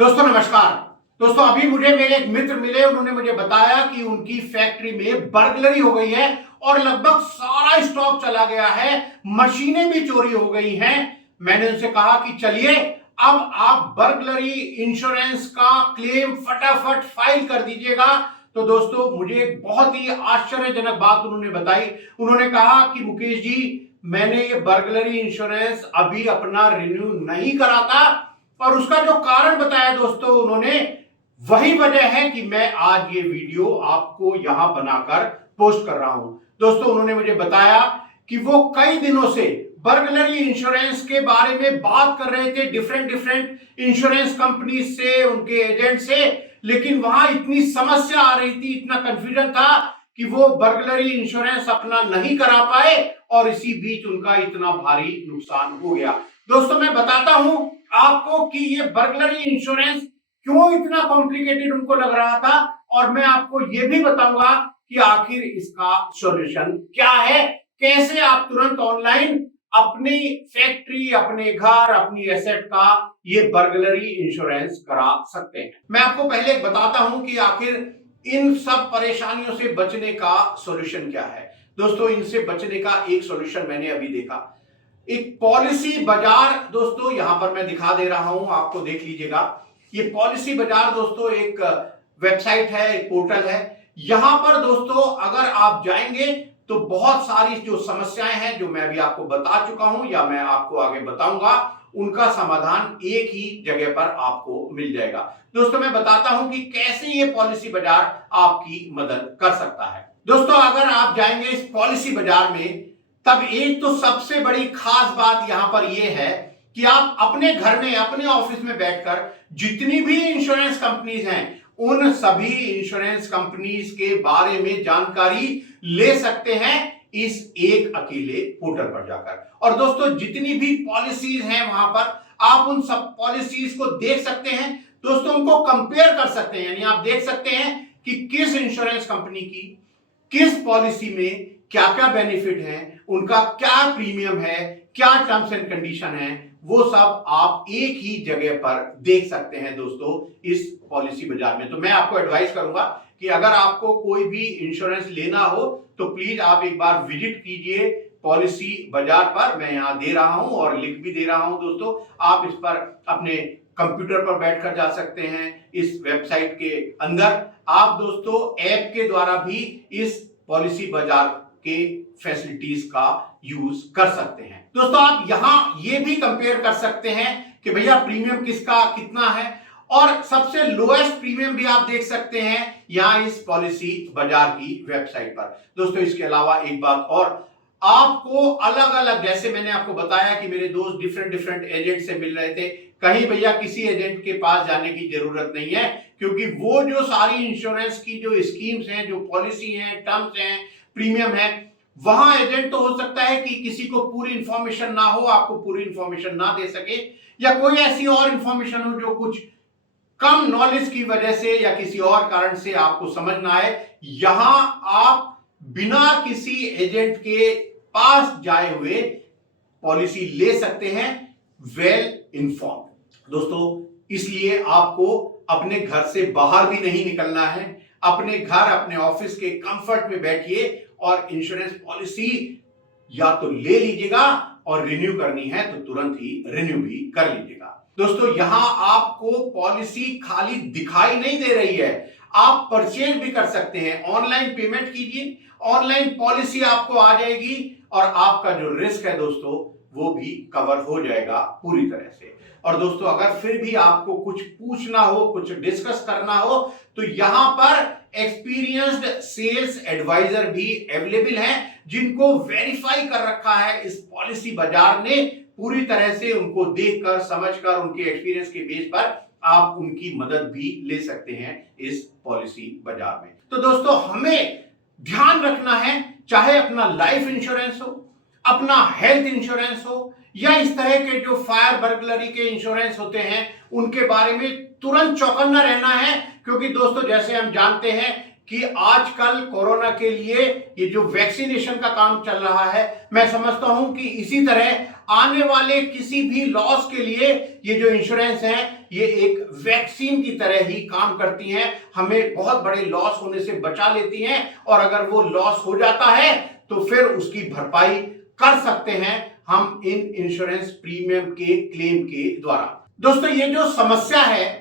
दोस्तों नमस्कार। दोस्तों अभी मुझे मेरे एक मित्र मिले, उन्होंने मुझे बताया कि उनकी फैक्ट्री में बर्गलरी हो गई है और लगभग सारा स्टॉक चला गया है, मशीनें भी चोरी हो गई हैं। मैंने उनसे कहा कि चलिए अब आप बर्गलरी इंश्योरेंस का क्लेम फटाफट फाइल कर दीजिएगा। तो दोस्तों मुझे एक बहुत ही आश्चर्यजनक बात उन्होंने बताई। उन्होंने कहा कि मुकेश जी, मैंने ये बर्गलरी इंश्योरेंस अभी अपना रिन्यू नहीं करा था और उसका जो कारण बताया दोस्तों उन्होंने, वही वजह है कि मैं आज ये वीडियो आपको यहां बनाकर पोस्ट कर रहा हूं। दोस्तों उन्होंने मुझे बताया कि वो कई दिनों से बर्गलरी इंश्योरेंस के बारे में बात कर रहे थे डिफरेंट इंश्योरेंस कंपनी से, उनके एजेंट से, लेकिन वहां इतनी समस्या आ रही थी, इतना कंफ्यूजन था कि वो बर्गलरी इंश्योरेंस अपना नहीं करा पाए और इसी बीच उनका इतना भारी नुकसान हो गया। दोस्तों मैं बताता हूं आपको कि ये बर्गलरी इंश्योरेंस क्यों इतना कॉम्प्लिकेटेड उनको लग रहा था, और मैं आपको ये भी बताऊंगा कि आखिर इसका सॉल्यूशन क्या है, कैसे आप तुरंत ऑनलाइन अपनी फैक्ट्री, अपने घर, अपनी एसेट का ये बर्गलरी इंश्योरेंस करा सकते हैं। मैं आपको पहले बताता हूं कि आखिर इन सब परेशानियों से बचने का सॉल्यूशन क्या है। दोस्तों इनसे बचने का एक सॉल्यूशन मैंने अभी देखा, एक पॉलिसी बाजार। दोस्तों यहां पर मैं दिखा दे रहा हूं, आपको देख लीजिएगा। ये पॉलिसी बाजार दोस्तों एक वेबसाइट है, एक पोर्टल है। यहां पर दोस्तों अगर आप जाएंगे तो बहुत सारी जो समस्याएं हैं, जो मैं अभी आपको बता चुका हूं या मैं आपको आगे बताऊंगा, उनका समाधान एक ही जगह पर आपको मिल जाएगा। दोस्तों मैं बताता हूं कि कैसे ये पॉलिसी बाजार आपकी मदद कर सकता है। दोस्तों अगर आप जाएंगे इस पॉलिसी बाजार में, तब एक तो सबसे बड़ी खास बात यहां पर यह है कि आप अपने घर में, अपने ऑफिस में बैठकर जितनी भी इंश्योरेंस कंपनीज हैं, उन सभी इंश्योरेंस कंपनीज के बारे में जानकारी ले सकते हैं इस एक अकेले पोर्टल पर जाकर। और दोस्तों जितनी भी पॉलिसीज हैं वहां पर आप उन सब पॉलिसीज को देख सकते हैं। दोस्तों उनको कंपेयर कर सकते हैं, यानी आप देख सकते हैं कि किस इंश्योरेंस कंपनी की किस पॉलिसी में क्या क्या बेनिफिट है, उनका क्या प्रीमियम है, क्या टर्म्स एंड कंडीशन है, वो सब आप एक ही जगह पर देख सकते हैं दोस्तों इस पॉलिसी बाजार में। तो मैं आपको एडवाइस करूंगा कि अगर आपको कोई भी इंश्योरेंस लेना हो तो प्लीज आप एक बार विजिट कीजिए पॉलिसी बाजार पर। मैं यहां दे रहा हूं और लिख भी दे रहा हूं दोस्तों, आप इस पर अपने कंप्यूटर पर बैठकर जा सकते हैं। इस वेबसाइट के अंदर आप दोस्तों ऐप के द्वारा भी इस पॉलिसी बाजार के फैसिलिटीज का यूज कर सकते हैं। दोस्तों आप यहां ये भी कंपेयर कर सकते हैं कि भैया प्रीमियम किसका कितना है, और सबसे लोएस्ट प्रीमियम भी आप देख सकते हैं यहां इस पॉलिसी बाजार की वेबसाइट पर। दोस्तों इसके अलावा एक बात और, आपको अलग अलग, जैसे मैंने आपको बताया कि मेरे दोस्त डिफरेंट एजेंट से मिल रहे थे, कहीं भैया किसी एजेंट के पास जाने की जरूरत नहीं है, क्योंकि वो जो सारी इंश्योरेंस की जो स्कीम्स हैं, जो पॉलिसी हैं, टर्म्स हैं, प्रीमियम है, वहां एजेंट तो हो सकता है कि किसी को पूरी इंफॉर्मेशन ना हो, आपको पूरी इंफॉर्मेशन ना दे सके, या कोई ऐसी और इंफॉर्मेशन हो जो कुछ कम नॉलेज की वजह से या किसी और कारण से आपको समझ ना आए। यहां आप बिना किसी एजेंट के पास जाए हुए पॉलिसी ले सकते हैं, वेल इन्फॉर्म्ड। दोस्तों इसलिए आपको अपने घर से बाहर भी नहीं निकलना है, अपने घर, अपने ऑफिस के कंफर्ट में बैठिए और इंश्योरेंस पॉलिसी या तो ले लीजिएगा, और रिन्यू करनी है तो तुरंत ही रिन्यू भी कर लीजिएगा। दोस्तों यहां आपको पॉलिसी खाली दिखाई नहीं दे रही है, आप परचेज भी कर सकते हैं। ऑनलाइन पेमेंट कीजिए, ऑनलाइन पॉलिसी आपको आ जाएगी और आपका जो रिस्क है दोस्तों वो भी कवर हो जाएगा पूरी तरह से। और दोस्तों अगर फिर भी आपको कुछ पूछना हो, कुछ डिस्कस करना हो, तो यहां पर एक्सपीरियंस्ड सेल्स एडवाइजर भी अवेलेबल हैं, जिनको वेरीफाई कर रखा है इस पॉलिसी बाजार ने पूरी तरह से। उनको देखकर, समझकर, उनके एक्सपीरियंस के बेस पर आप उनकी मदद भी ले सकते हैं इस पॉलिसी बाजार में। तो दोस्तों हमें ध्यान रखना है, चाहे अपना लाइफ इंश्योरेंस हो, अपना हेल्थ इंश्योरेंस हो, या इस तरह के जो फायर बर्गलरी के इंश्योरेंस होते हैं, उनके बारे में तुरंत चौकन्ना रहना है। क्योंकि दोस्तों जैसे हम जानते हैं कि आजकल कोरोना के लिए ये जो वैक्सीनेशन का काम चल रहा है, मैं समझता हूं कि इसी तरह आने वाले किसी भी लॉस के लिए ये जो इंश्योरेंस है ये एक वैक्सीन की तरह ही काम करती हैं, हमें बहुत बड़े लॉस होने से बचा लेती हैं और अगर वो लॉस हो जाता है तो फिर उसकी भरपाई कर सकते हैं हम इन इंश्योरेंस प्रीमियम के क्लेम के द्वारा। दोस्तों ये जो समस्या है,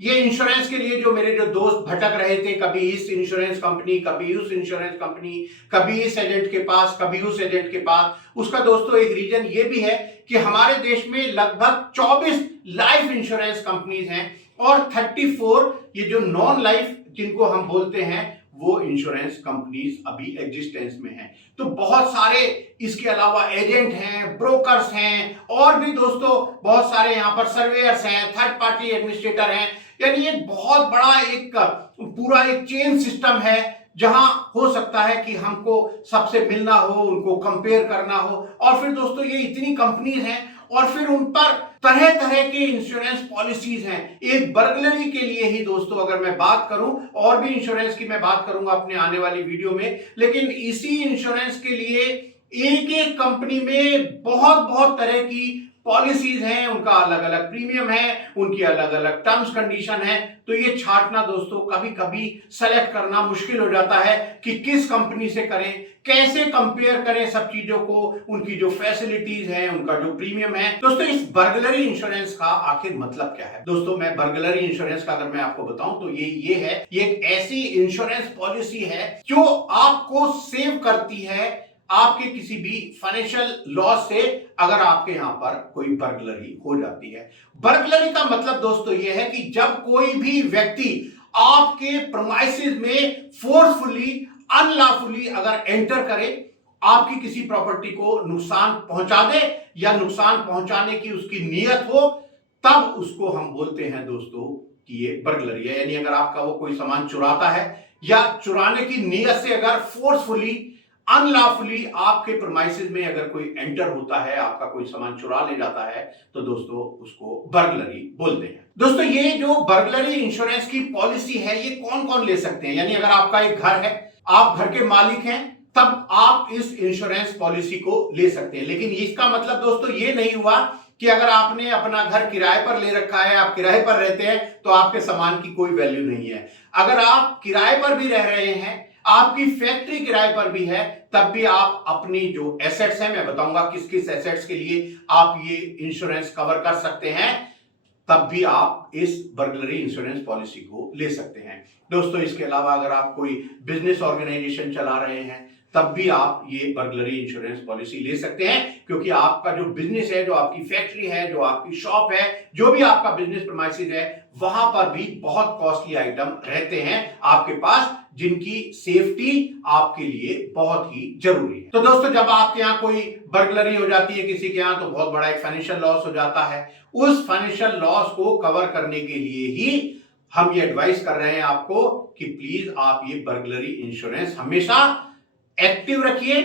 ये इंश्योरेंस के लिए जो मेरे जो दोस्त भटक रहे थे, कभी इस इंश्योरेंस कंपनी, कभी उस इंश्योरेंस कंपनी, कभी इस एजेंट के पास, कभी उस एजेंट के पास, उसका दोस्तों एक रीजन ये भी है कि हमारे देश में लगभग 24 लाइफ इंश्योरेंस कंपनीज हैं और 34 ये जो नॉन लाइफ जिनको हम बोलते हैं वो इंश्योरेंस कंपनीज अभी एग्जिस्टेंस में हैं। तो बहुत सारे इसके अलावा एजेंट हैं, ब्रोकर्स हैं और भी दोस्तों बहुत सारे यहाँ पर सर्वेयर्स हैं, थर्ड पार्टी एडमिनिस्ट्रेटर हैं, यानी एक बहुत बड़ा एक पूरा एक चेन सिस्टम है जहां हो सकता है कि हमको सबसे मिलना हो, उनको कंपेयर करना हो और फिर दोस्तों ये इतनी कंपनीज हैं और फिर उन पर तरह तरह के इंश्योरेंस पॉलिसीज हैं। एक बर्गलरी के लिए ही दोस्तों अगर मैं बात करूं, और भी इंश्योरेंस की मैं बात करूंगा अपने आने वाली वीडियो में, लेकिन इसी इंश्योरेंस के लिए एक एक कंपनी में बहुत बहुत तरह की पॉलिसीज हैं, उनका अलग अलग प्रीमियम है, उनकी अलग अलग टर्म्स कंडीशन है। तो ये छांटना दोस्तों कभी कभी सेलेक्ट करना मुश्किल हो जाता है कि किस कंपनी से करें, कैसे कंपेयर करें सब चीजों को, उनकी जो फैसिलिटीज हैं, उनका जो प्रीमियम है। दोस्तों इस बर्गलरी इंश्योरेंस का आखिर मतलब क्या है? दोस्तों मैं बर्गलरी इंश्योरेंस का अगर मैं आपको बताऊं तो ये है, ये एक ऐसी इंश्योरेंस पॉलिसी है जो आपको सेव करती है आपके किसी भी फाइनेंशियल लॉस से अगर आपके यहां पर कोई बर्गलरी हो जाती है। बर्गलरी का मतलब दोस्तों यह है कि जब कोई भी व्यक्ति आपके प्रीमाइसेस में फोर्सफुली, अनलॉफुली अगर एंटर करे, आपकी किसी प्रॉपर्टी को नुकसान पहुंचा दे या नुकसान पहुंचाने की उसकी नीयत हो, तब उसको हम बोलते हैं दोस्तों कि ये बर्गलरी है। यानी अगर आपका वो कोई सामान चुराता है या चुराने की नीयत से अगर फोर्सफुली, अनलॉफुली आपके प्रीमाइसेस में अगर कोई एंटर होता है, आपका कोई सामान चुरा ले जाता है, तो दोस्तों उसको बर्गलरी बोलते हैं। दोस्तों ये जो बर्गलरी इंश्योरेंस की पॉलिसी है ये कौन कौन ले सकते हैं? यानी अगर आपका एक घर है, आप घर के मालिक हैं, तब आप इस इंश्योरेंस पॉलिसी को ले सकते हैं। लेकिन इसका मतलब दोस्तों ये नहीं हुआ कि अगर आपने अपना घर किराए पर ले रखा है, आप किराए पर रहते हैं, तो आपके सामान की कोई वैल्यू नहीं है। अगर आप किराए पर भी रह रहे हैं, आपकी फैक्ट्री किराए पर भी है, तब भी आप अपनी जो एसेट्स हैं, मैं बताऊंगा किस किस एसेट्स के लिए आप ये इंश्योरेंस कवर कर सकते हैं, तब भी आप इस बर्गलरी इंश्योरेंस पॉलिसी को ले सकते हैं। दोस्तों इसके अलावा अगर आप कोई बिजनेस ऑर्गेनाइजेशन चला रहे हैं, तब भी आप ये बर्गलरी इंश्योरेंस पॉलिसी ले सकते हैं, क्योंकि आपका जो बिजनेस है, जो आपकी फैक्ट्री है, जो आपकी शॉप है, जो भी आपका बिजनेस प्रीमाइसेस है, वहां पर भी बहुत कॉस्टली आइटम रहते हैं आपके पास, जिनकी सेफ्टी आपके लिए बहुत ही जरूरी है। तो दोस्तों जब आपके यहाँ कोई बर्गलरी हो जाती है किसी के यहाँ, तो बहुत बड़ा एक फाइनेंशियल लॉस हो जाता है। उस फाइनेंशियल लॉस को कवर करने के लिए ही हम ये एडवाइस कर रहे हैं आपको कि प्लीज आप ये बर्गलरी इंश्योरेंस हमेशा एक्टिव रखिए।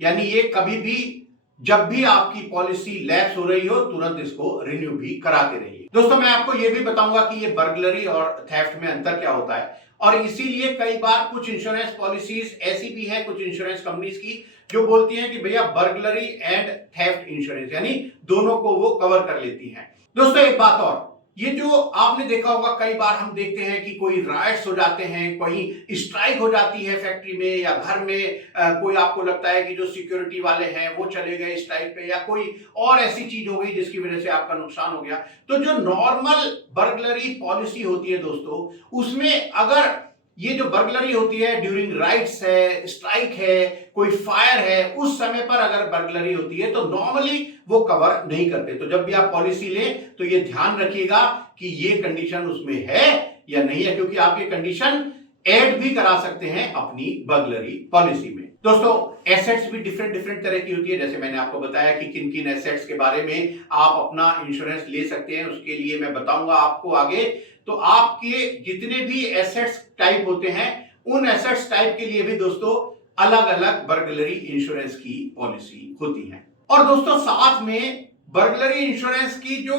यानी ये कभी भी, जब भी आपकी पॉलिसी लैप्स हो रही हो, तुरंत इसको रिन्यू भी कराते रहिए। दोस्तों मैं आपको ये भी बताऊंगा कि ये बर्गलरी और थेफ्ट में अंतर क्या होता है, और इसीलिए कई बार कुछ इंश्योरेंस पॉलिसीज ऐसी भी हैं कुछ इंश्योरेंस कंपनीज की जो बोलती हैं कि भैया बर्गलरी एंड थेफ्ट इंश्योरेंस, यानी दोनों को वो कवर कर लेती हैं। दोस्तों एक बात और, ये जो आपने देखा होगा कई बार हम देखते हैं कि कोई राइट्स हो जाते हैं, कहीं स्ट्राइक हो जाती है फैक्ट्री में या घर में, कोई आपको लगता है कि जो सिक्योरिटी वाले हैं वो चले गए स्ट्राइक पे, या कोई और ऐसी चीज हो गई जिसकी वजह से आपका नुकसान हो गया। तो जो नॉर्मल बर्गलरी पॉलिसी होती है दोस्तों, उसमें अगर ये जो बर्गलरी होती है ड्यूरिंग राइट्स है, स्ट्राइक है, कोई फायर है, उस समय पर अगर बर्गलरी होती है तो नॉर्मली वो कवर नहीं करते। तो जब भी आप पॉलिसी लें तो ये ध्यान रखिएगा कि ये कंडीशन उसमें है या नहीं है, क्योंकि आप ये कंडीशन ऐड भी करा सकते हैं अपनी बर्गलरी पॉलिसी में। दोस्तों एसेट्स भी डिफरेंट डिफरेंट तरह की होती है, जैसे मैंने आपको बताया कि किन किन एसेट्स के बारे में आप अपना इंश्योरेंस ले सकते हैं, उसके लिए मैं बताऊंगा आपको आगे। तो आपके जितने भी एसेट्स टाइप होते हैं, उन एसेट्स टाइप के लिए भी दोस्तों अलग अलग बर्गलरी इंश्योरेंस की पॉलिसी होती है। और दोस्तों साथ में बर्गलरी इंश्योरेंस की जो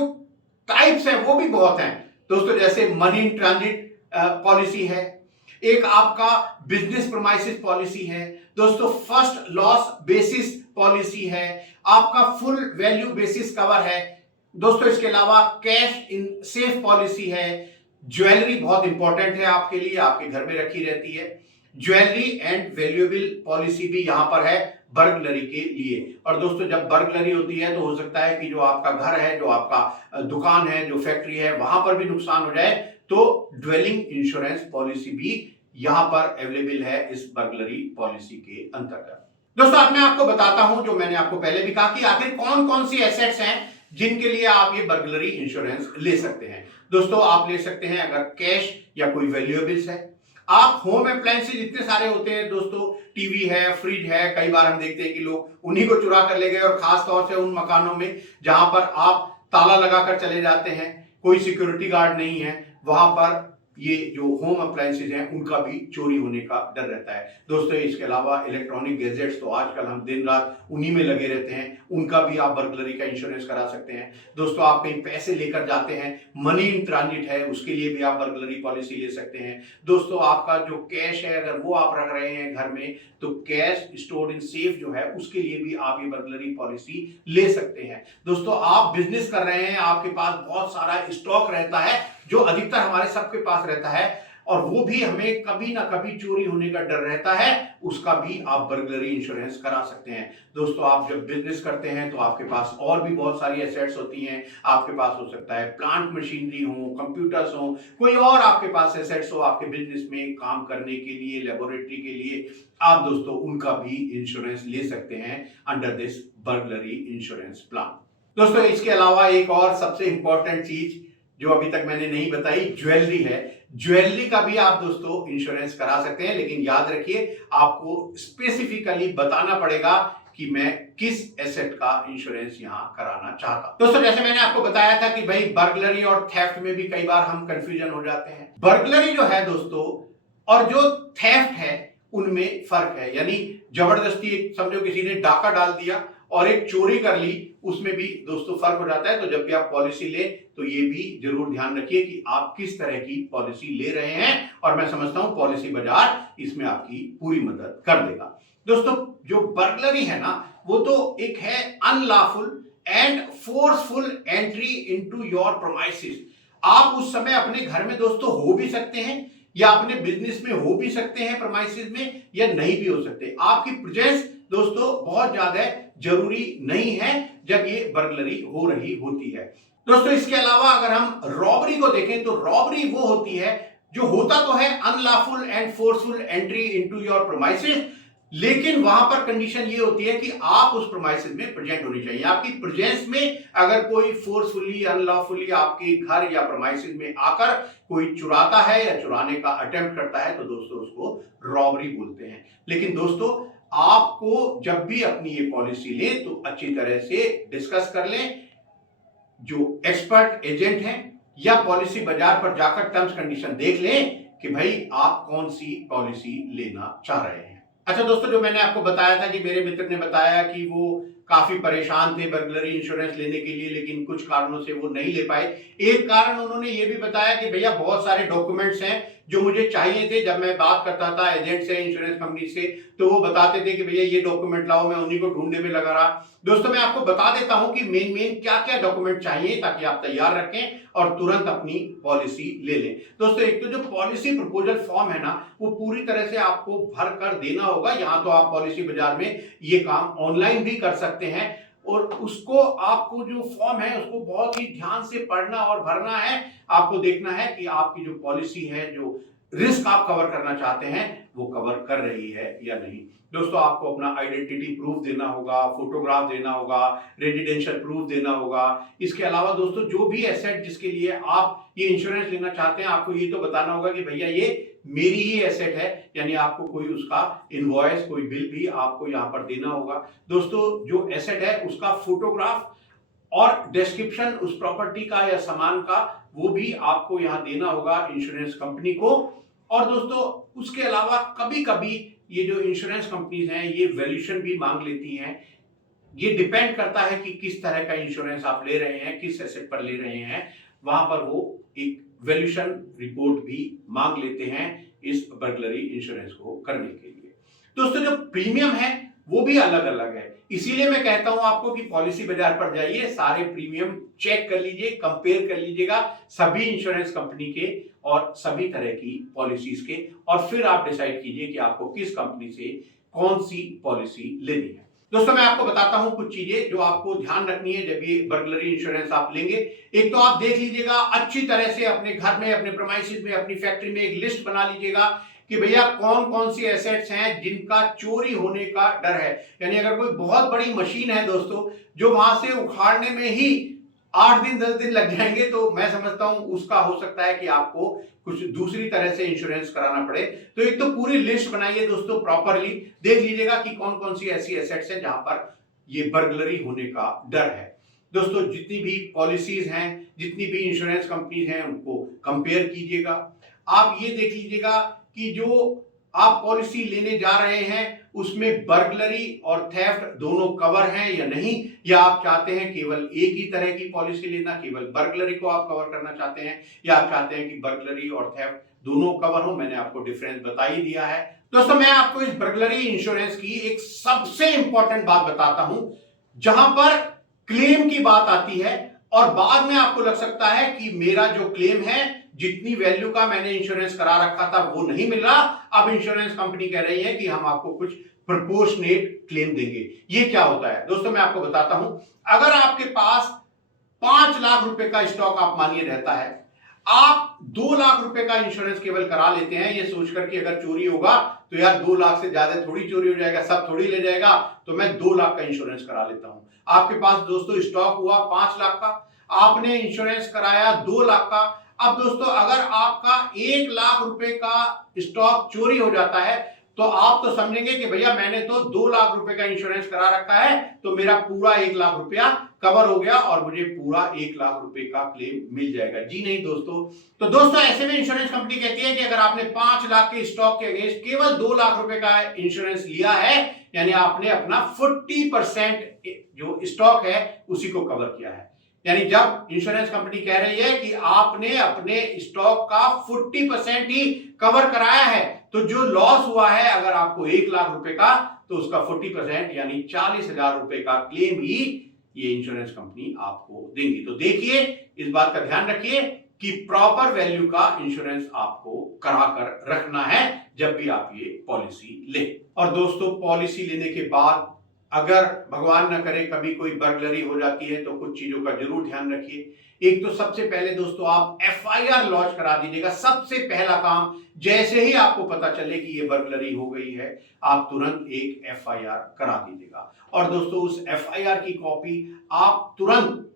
टाइप्स हैं वो भी बहुत हैं दोस्तों, जैसे मनी इन ट्रांजिट पॉलिसी है, एक आपका बिजनेस प्रीमाइसेस पॉलिसी है दोस्तों, फर्स्ट लॉस बेसिस पॉलिसी है, आपका फुल वैल्यू बेसिस कवर है दोस्तों, इसके अलावा कैश इन सेफ पॉलिसी है। ज्वेलरी बहुत इंपॉर्टेंट है आपके लिए, आपके घर में रखी रहती है। ज्वेलरी एंड वैल्यूएबल पॉलिसी भी यहां पर है बर्गलरी के लिए। और दोस्तों जब बर्गलरी होती है तो हो सकता है कि जो आपका घर है, जो आपका दुकान है, जो फैक्ट्री है, वहां पर भी नुकसान हो जाए, तो ड्वेलिंग इंश्योरेंस पॉलिसी भी यहां पर अवेलेबल है इस बर्गलरी पॉलिसी के अंतर्गत। दोस्तों अब मैं आपको बताता हूं, जो मैंने आपको पहले भी कहा, कि आखिर कौन कौन सी एसेट्स हैं जिनके लिए आप ये बर्गलरी इंश्योरेंस ले सकते हैं। दोस्तों आप ले सकते हैं अगर कैश या कोई वैल्यूएबल्स है। आप होम अप्लायंसेज इतने सारे होते हैं दोस्तों, टीवी है, फ्रिज है, कई बार हम देखते हैं कि लोग उन्हीं को चुरा कर ले गए, और खास तौर से उन मकानों में जहां पर आप ताला लगाकर चले जाते हैं, कोई सिक्योरिटी गार्ड नहीं है, वहां पर ये जो होम अप्लायंसेज हैं उनका भी चोरी होने का डर रहता है दोस्तों। इसके अलावा इलेक्ट्रॉनिक गैजेट्स तो आजकल हम दिन रात उन्हीं में लगे रहते हैं, उनका भी आप बर्गलरी का इंश्योरेंस करा सकते हैं। दोस्तों आप कहीं पैसे लेकर जाते हैं, मनी इन ट्रांजिट है, उसके लिए भी आप बर्गलरी पॉलिसी ले सकते हैं। दोस्तों आपका जो कैश है अगर वो आप रख रहे हैं घर में, तो कैश स्टोर्ड इन सेफ जो है उसके लिए भी आप ये बर्गलरी पॉलिसी ले सकते हैं। दोस्तों आप बिजनेस कर रहे हैं, आपके पास बहुत सारा स्टॉक रहता है जो अधिकतर हमारे सबके पास रहता है, और वो भी हमें कभी ना कभी चोरी होने का डर रहता है, उसका भी आप बर्गलरी इंश्योरेंस करा सकते हैं। दोस्तों आप जब बिजनेस करते हैं तो आपके पास और भी बहुत सारी एसेट्स होती हैं, आपके पास हो सकता है प्लांट मशीनरी हो, कंप्यूटर्स हो, कोई और आपके पास एसेट्स हो आपके बिजनेस में काम करने के लिए, लेबोरेटरी के लिए, आप दोस्तों उनका भी इंश्योरेंस ले सकते हैं under this burglary insurance plan. दोस्तों इसके अलावा एक और सबसे इंपॉर्टेंट चीज जो अभी तक मैंने नहीं बताई, ज्वेलरी है। ज्वेलरी का भी आप दोस्तों इंश्योरेंस करा सकते हैं, लेकिन याद रखिए आपको स्पेसिफिकली बताना पड़ेगा कि मैं किस एसेट का इंश्योरेंस यहां कराना चाहता हूं। दोस्तों जैसे मैंने आपको बताया था कि भाई बर्गलरी और थेफ्ट में भी कई बार हम कंफ्यूजन हो जाते हैं। बर्गलरी जो है दोस्तों और जो थेफ्ट है उनमें फर्क है, यानी जबरदस्ती समझो किसी ने डाका डाल दिया और एक चोरी कर ली, उसमें भी दोस्तों फर्क हो जाता है। तो जब भी आप पॉलिसी ले तो ये भी जरूर ध्यान रखिए कि आप किस तरह की पॉलिसी ले रहे हैं, और मैं समझता हूं पॉलिसी बाजार इसमें आपकी पूरी मदद कर देगा। दोस्तों जो बर्गलरी है ना, वो तो एक है unlawful and forceful entry into your premises. आप उस समय अपने घर में दोस्तों हो भी सकते हैं, या अपने बिजनेस में हो भी सकते हैं प्रीमाइसेस में, या नहीं भी हो सकते। आपकी प्रेजेंस दोस्तों बहुत ज्यादा जरूरी नहीं है जब ये बर्गलरी हो रही होती है। दोस्तों इसके अलावा अगर हम रॉबरी को देखें तो रॉबरी वो होती है जो होता तो है unlawful and forceful entry into your premises, लेकिन वहां पर कंडीशन ये होती है कि आप उस प्रीमाइसेस में प्रेजेंट होनी चाहिए। आपकी प्रेजेंस में अगर कोई फोर्सफुली अनलॉफुली आपके घर या प्रीमाइसेस में आकर कोई चुराता है या चुराने का अटेम्प्ट करता है तो दोस्तों उसको रॉबरी बोलते हैं। लेकिन दोस्तों आपको जब भी अपनी ये पॉलिसी लें तो अच्छी तरह से डिस्कस कर लें, जो एक्सपर्ट एजेंट हैं, या पॉलिसी बाजार पर जाकर टर्म्स कंडीशन देख लें कि भाई आप कौन सी पॉलिसी लेना चाह रहे हैं। अच्छा दोस्तों जो मैंने आपको बताया था कि मेरे मित्र ने बताया कि वो काफी परेशान थे बर्गलरी इंश्योरेंस लेने के लिए, लेकिन कुछ कारणों से वो नहीं ले पाए। एक कारण उन्होंने ये भी बताया कि भैया बहुत सारे डॉक्यूमेंट्स हैं जो मुझे चाहिए थे। जब मैं बात करता था एजेंट से, इंश्योरेंस कंपनी से, तो वो बताते थे कि भैया ये डॉक्यूमेंट लाओ, मैं उन्हीं को ढूंढने में लगा रहा। दोस्तों मैं आपको बता देता हूं कि मेन क्या क्या डॉक्यूमेंट चाहिए ताकि आप तैयार रखें और तुरंत अपनी पॉलिसी ले लें। दोस्तों एक तो जो पॉलिसी प्रपोजल फॉर्म है ना, वो पूरी तरह से आपको भर कर देना होगा। यहां तो आप पॉलिसी बाजार में ये काम ऑनलाइन भी कर सकते हैं, और उसको आपको जो फॉर्म है उसको बहुत ही ध्यान से पढ़ना और भरना है। आपको देखना है कि आपकी जो पॉलिसी है, जो रिस्क आप कवर करना चाहते हैं, वो कवर कर रही है या नहीं। दोस्तों आपको अपना आइडेंटिटी प्रूफ देना होगा, फोटोग्राफ देना होगा, रेजिडेंशियल प्रूफ देना होगा। इसके अलावा दोस्तों जो भी एसेट जिसके लिए आप ये इंश्योरेंस लेना चाहते हैं, आपको ये तो बताना होगा कि भैया ये मेरी ही एसेट है, यानी आपको कोई उसका इनवॉइस, कोई बिल भी आपको यहाँ पर देना होगा। दोस्तों जो एसेट है उसका फोटोग्राफ और डिस्क्रिप्शन उस प्रॉपर्टी का या सामान का, वो भी आपको यहाँ देना होगा इंश्योरेंस कंपनी को। और दोस्तों उसके अलावा कभी कभी ये जो इंश्योरेंस कंपनीज हैं ये वैल्यूएशन भी मांग लेती हैं। ये डिपेंड करता है कि किस तरह का इंश्योरेंस आप ले रहे हैं, किस एसेट पर ले रहे हैं, वहां पर वो एक वैल्यूएशन रिपोर्ट भी मांग लेते हैं इस बर्गलरी इंश्योरेंस को करने के लिए। दोस्तों जो प्रीमियम है वो भी अलग अलग है, इसीलिए मैं कहता हूं आपको कि पॉलिसी बाजार पर जाइए, सारे प्रीमियम चेक कर लीजिए, कंपेयर कर लीजिएगा सभी इंश्योरेंस कंपनी के और सभी तरह की पॉलिसीज के, और फिर आप डिसाइड कीजिए कि आपको किस कंपनी से कौन सी पॉलिसी लेनी है। दोस्तों मैं आपको बताता हूं कुछ चीजें जो आपको ध्यान रखनी है जब ये बर्गलरी इंश्योरेंस आप लेंगे। एक तो आप देख लीजिएगा अच्छी तरह से अपने घर में, अपने प्रेमाइसेस में, अपनी फैक्ट्री में एक लिस्ट बना लीजिएगा कि भैया कौन कौन सी एसेट्स हैं जिनका चोरी होने का डर है। यानी अगर कोई बहुत बड़ी मशीन है दोस्तों जो वहां से उखाड़ने में ही 8 दिन 10 दिन लग जाएंगे, तो मैं समझता हूं उसका हो सकता है कि आपको कुछ दूसरी तरह से इंश्योरेंस कराना पड़े। तो एक तो पूरी लिस्ट बनाइए दोस्तों, प्रॉपरली देख लीजिएगा कि कौन कौन सी ऐसी एसेट्स हैं जहां पर ये बर्गलरी होने का डर है। दोस्तों जितनी भी पॉलिसीज हैं, जितनी भी इंश्योरेंस कंपनीज हैं, उनको कंपेयर कीजिएगा। आप ये देख लीजिएगा कि जो आप पॉलिसी लेने जा रहे हैं उसमें बर्गलरी और थेफ्ट दोनों कवर हैं या नहीं, या आप चाहते हैं केवल एक ही तरह की पॉलिसी लेना, केवल बर्गलरी को आप कवर करना चाहते हैं, या आप चाहते हैं कि बर्गलरी और थेफ्ट दोनों कवर हो। मैंने आपको डिफरेंस बता ही दिया है। दोस्तों मैं आपको इस बर्गलरी इंश्योरेंस की एक सबसे इंपॉर्टेंट बात बताता हूं जहां पर क्लेम की बात आती है और बाद में आपको लग सकता है कि मेरा जो क्लेम है, जितनी वैल्यू का मैंने इंश्योरेंस करा रखा था वो नहीं मिल रहा, अब इंश्योरेंस कंपनी कह रही है कि हम आपको कुछ प्रोपोर्शनेट क्लेम देंगे। ये क्या होता है दोस्तों मैं आपको बताता हूं। अगर आपके पास 5 लाख रुपए का स्टॉक आप मानिए रहता है, आप 2 लाख रुपए का इंश्योरेंस केवल करा लेते हैं ये सोचकर कि अगर चोरी होगा तो यार 2 लाख से ज्यादा थोड़ी चोरी हो जाएगा, सब थोड़ी ले जाएगा, तो मैं 2 लाख का इंश्योरेंस करा लेता हूं। आपके पास दोस्तों स्टॉक हुआ 5 लाख का, आपने इंश्योरेंस कराया 2 लाख का। अब दोस्तों अगर आपका 1 लाख रुपए का स्टॉक चोरी हो जाता है तो आप तो समझेंगे कि भैया मैंने तो 2 लाख रुपए का इंश्योरेंस करा रखा है, तो मेरा पूरा 1 लाख रुपया कवर हो गया और मुझे पूरा 1 लाख रुपए का क्लेम मिल जाएगा। जी नहीं दोस्तों। तो दोस्तों ऐसे में इंश्योरेंस कंपनी कहती है कि अगर आपने 5 लाख के स्टॉक के अगेंस्ट केवल 2 लाख रुपए का इंश्योरेंस लिया है, यानी आपने अपना 40% जो स्टॉक है उसी को कवर किया है। यानी जब इंश्योरेंस कंपनी कह रही है कि आपने अपने स्टॉक का 40% ही कवर कराया है, तो जो लॉस हुआ है अगर आपको 1 लाख रुपए का, तो उसका 40% यानी 40,000 रुपए का क्लेम ही ये इंश्योरेंस कंपनी आपको देंगी। तो देखिए, इस बात का ध्यान रखिए कि प्रॉपर वैल्यू का इंश्योरेंस आपको करा कर रखना है जब भी आप ये पॉलिसी ले। और दोस्तों पॉलिसी लेने के बाद अगर भगवान न करे कभी कोई बर्गलरी हो जाती है तो कुछ चीजों का जरूर ध्यान रखिए। एक तो सबसे पहले दोस्तों आप एफआईआर लॉन्च करा दीजिएगा। सबसे पहला काम, जैसे ही आपको पता चले कि ये बर्गलरी हो गई है, आप तुरंत एक एफआईआर करा दीजिएगा। और दोस्तों उस एफआईआर की कॉपी आप तुरंत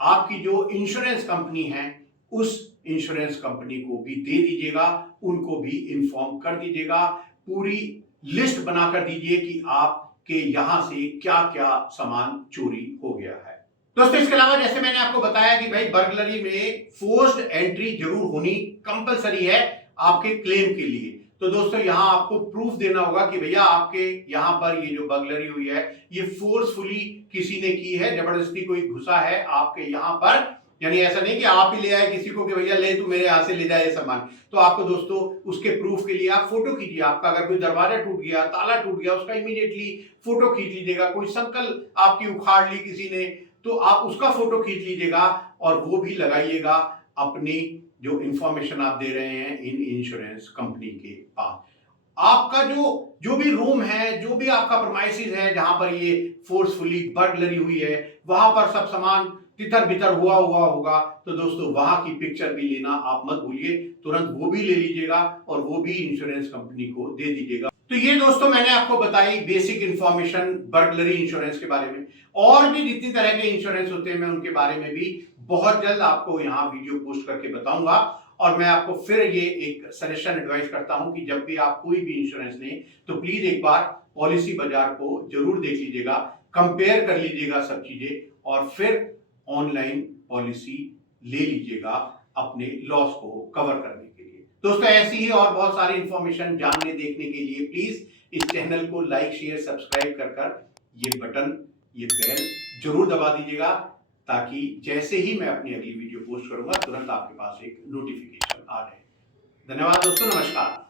आपकी जो इंश्योरेंस कंपनी है उस इंश्योरेंस कंपनी को भी दे दीजिएगा, उनको भी इन्फॉर्म कर दीजिएगा। पूरी लिस्ट बनाकर दीजिए कि आप कि यहां से क्या क्या सामान चोरी हो गया है। दोस्तों इसके अलावा जैसे मैंने आपको बताया कि भाई बर्गलरी में फोर्स्ड एंट्री जरूर होनी कंपलसरी है आपके क्लेम के लिए। तो दोस्तों यहां आपको प्रूफ देना होगा कि भैया आपके यहां पर ये जो बर्गलरी हुई है ये फोर्सफुली किसी ने की है, जबरदस्ती कोई घुसा है आपके यहां पर। यानी ऐसा नहीं कि आप ही ले आए किसी को कि भैया ले तू मेरे यहां से ले जाए सामान। तो आपको दोस्तों उसके प्रूफ के लिए आप फोटो खींचिए। आपका अगर कोई दरवाजा टूट गया, ताला टूट गया, उसका इमीडिएटली फोटो खींच लीजिएगा। कोई संकल आपकी उखाड़ ली किसी ने, तो आप उसका फोटो खींच लीजिएगा और वो भी लगाइएगा अपनी जो इंफॉर्मेशन आप दे रहे हैं इन इंश्योरेंस कंपनी के पास। आपका जो भी रूम है, जो भी आपका प्रेमाइसेस है जहां पर ये फोर्सफुली बर्गलरी हुई है, वहां पर सब सामान तितर बितर हुआ होगा, तो दोस्तों वहां की पिक्चर भी लेना आप मत भूलिए, तुरंत वो भी ले लीजिएगा और वो भी इंश्योरेंस कंपनी को दे दीजिएगा। तो ये दोस्तों मैंने आपको बताई बेसिक इंफॉर्मेशन बर्गलरी इंश्योरेंस के बारे में। और भी जितनी तरह के इंश्योरेंस होते हैं मैं उनके बारे में भी बहुत जल्द आपको यहाँ वीडियो पोस्ट करके बताऊंगा। और मैं आपको फिर ये एक सजेशन एडवाइस करता हूं कि जब भी आप कोई भी इंश्योरेंस लें तो प्लीज एक बार पॉलिसी बाजार को जरूर देख लीजिएगा, कंपेयर कर लीजिएगा सब चीजें, और फिर ऑनलाइन पॉलिसी ले लीजिएगा अपने लॉस को कवर करने के लिए। दोस्तों ऐसी ही और बहुत सारी इंफॉर्मेशन जानने देखने के लिए प्लीज इस चैनल को लाइक शेयर सब्सक्राइब कर ये बटन, ये बेल जरूर दबा दीजिएगा ताकि जैसे ही मैं अपनी अगली वीडियो पोस्ट करूंगा तुरंत आपके पास एक नोटिफिकेशन आ जाए। धन्यवाद दोस्तों, नमस्कार।